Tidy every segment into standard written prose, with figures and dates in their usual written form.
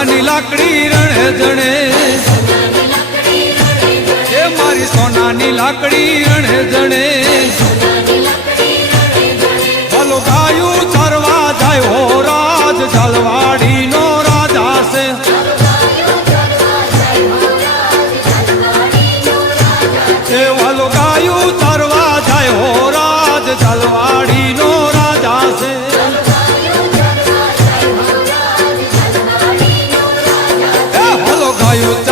સોનાની લાકડી રણે જણે એ મારી સોનાની લાકડી રણે જણે ભલો ગાયું ચરવા જાય હો રાજ ઝાલવાડી નો રાજા છે એ ભલો ગાયું ચરવા જાય હો રાજ ઝાલવાડી નો રાજા છે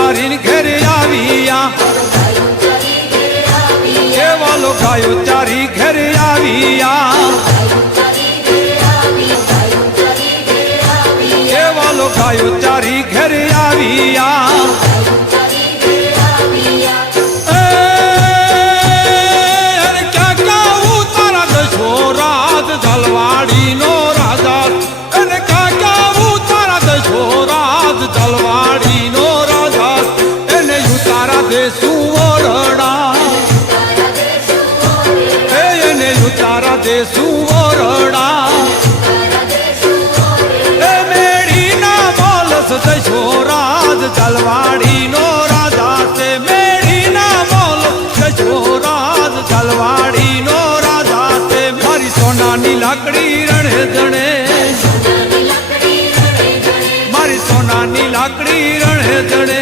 ચારીને ઘેરે આવ્યા એ વાલો ગાયો ચારી ઘેરે આવ્યા એ વાલો ગાયો ચારી ઘેરે આવ્યા ક્યાં ક્યાં તારા દશો રાજ ઝાલવાડી નો રાજા અને ક્યાં ક્યાં તારા દશો રાજ ઝાલવાડી નો સુવરણા એને ઉતારા દે સુવરણા એ મેળીના બોલસ દશો રાજ ઝાલવાડી નો રાજા છે મેળીના બોલસ દશો રાજ ઝાલવાડી નો રાજા છે મારી સોનાની લાકડી રણે જણે મારી સોનાની લાકડી રણે જણે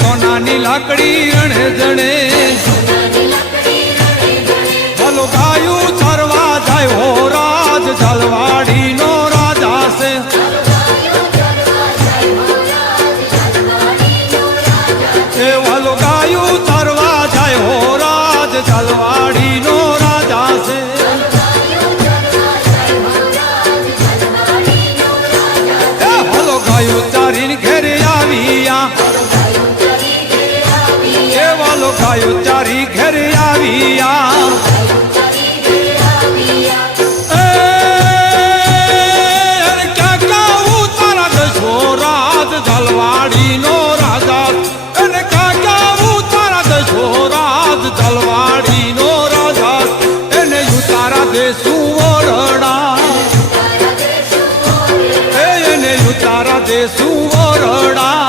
સોનાની લાકડી રણે જણે ભલો ગાયું ચરવા જાય હો રાજ ઝાલવાડી નો રાજા છે એ ભલો ગાયું ચરવા જાય હો રાજ ઝાલવાડી નો રાજા છે એ ભલો ગાયું ચારીને ઘેરે આવ્યા ગાયો ચારી ઘેરે આવ્યા ક્યાં ક્યાં તારા દશો રાજ ઝાલવાડી નો રાજા અને ક્યાં ક્યાં તારા દશો રાજ ઝાલવાડી નો રાજા એને ઉતારા દે સુવરણા એને ઉતારા દે સુવરણા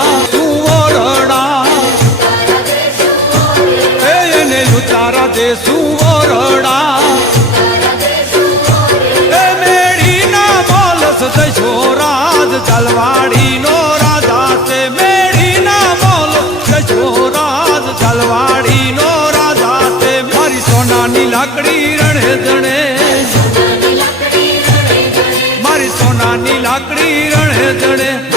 તારા દે સુવરણા એ મેળીના બોલસ દશો રાજ ઝાલવાડી નો રાજા છે મેળીના બોલસ દશો રાજ ઝાલવાડી નો રાજા છે મારી સોનાની લાકડી રણે જણે મારી સોનાની લાકડી રણે જણે